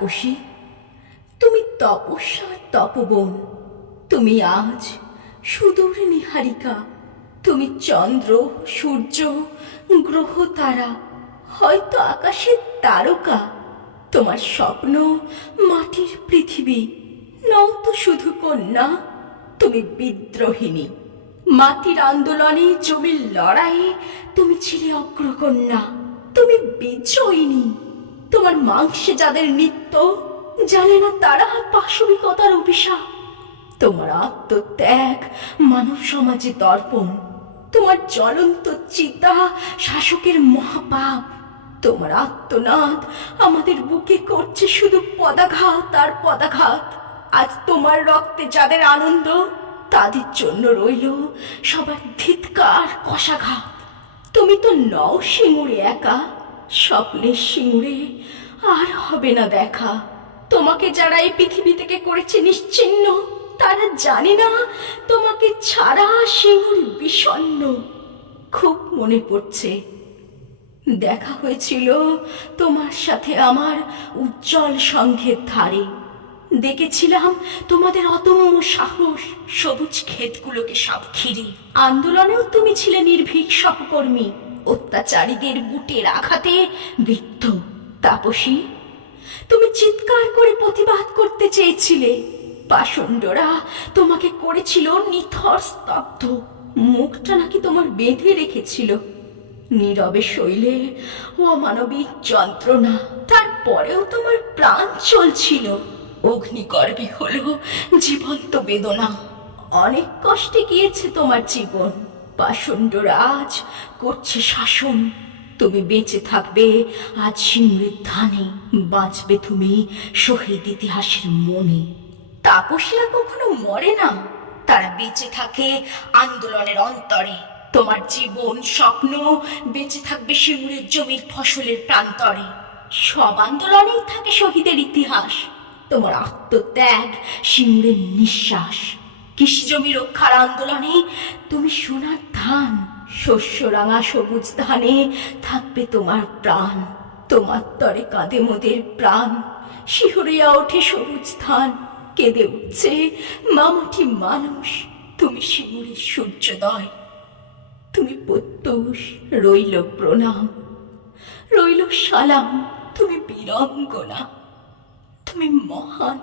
তাপসী? তুমি তপস্যার তপবন। তুমি আজ সুদূর নিহারিকা। তুমি চন্দ্র, সূর্য, গ্রহ, তারা, হয়তো আকাশের তারকা। তোমার স্বপ্ন মাটির পৃথিবী। নও তো শুধু কন্যা, তুমি বিদ্রোহিণী। মাটির আন্দোলনে জমির লড়াইয়ে তুমি ছিলে অগ্রকন্যা তুমি বিজয়িনী। তোমার মাংসে যাদের নিত্য, জানে না তারা পাশবিকতার অভিশাপ। তোমার আত্মত্যাগ মানব সমাজে দর্পণ। তোমার জ্বলন্ত চিতা শাসকের মহাপাপ। তোমার আত্মনাদ আমাদের বুকে করছে শুধু পদাঘাত আর পদাঘাত। আজ তোমার রক্তে যাদের আনন্দ, তাদের জন্য রইল সবার ধিৎকার কষাঘাত। তুমি তো নও সিঙ্গুরে একা স্বপ্নের সিঙ্গুরে আর হবে না দেখা। তোমাকে যারা এই পৃথিবী থেকে করেছে নিশ্চিন্ন, তারা জানে না তোমাকে ছাড়া সিঙ্গুর বিষণ্ণ খুব মনে পড়ছে। দেখা হয়েছিল তোমার সাথে আমার উজ্জ্বল সংঘের ধারে। দেখেছিলাম তোমাদের অদম্য সাহস, সবুজ ক্ষেতগুলোকে সব ঘিরে আন্দোলনেও তুমি ছিলে নির্ভীক সহকর্মী। অত্যাচারীদের বুটের আঘাতে বৃদ্ধ তাপসী। তুমি চিৎকার করে প্রতিবাদ করতে চেয়েছিলে। পাষণ্ডরা তোমাকে করেছিল নিথর স্তব্ধ। মুখটা নাকি তোমার বেঁধে রেখেছিল। নীরবে শৈলে অমানবিক যন্ত্রণা। তারপরেও তোমার প্রাণ চলছিল। অগ্নিগর্ভে হলো জীবন্ত বেদনা। অনেক কষ্টে গিয়েছে তোমার জীবন। পাষণ্ডরা আজ করছে শাসন। তুমি বেঁচে থাকবে, আজ সিংহের ধানে বাঁচবে তুমি শহীদ ইতিহাসের মনে। তাপসীরা কখনো মরে না। তারা বেঁচে থাকে আন্দোলনের অন্তরে। তোমার জীবন, স্বপ্ন বেঁচে থাকবে শিমুরের জমির ফসলের প্রান্তরে। সব আন্দোলনেই থাকে শহীদের ইতিহাস। তোমার আত্মত্যাগ শিমুরের নিঃশ্বাস। কৃষি জমি রক্ষার আন্দোলনে তুমি সোনার ধান, শস্য রাঙা সবুজ ধানে থাকবে তোমার প্রাণ। তোমার তরে কাঁদে মোদের প্রাণ। শিহরিয়া ওঠে সবুজ ধান, কেঁদে উঠছে মামাটি মানুষ। তুমি শিমুরের সূর্যোদয়। তুমি প্রত্যুষ, রইল প্রণাম। রইল সালাম, তুমি বীরঙ্গনা। তুমি মহান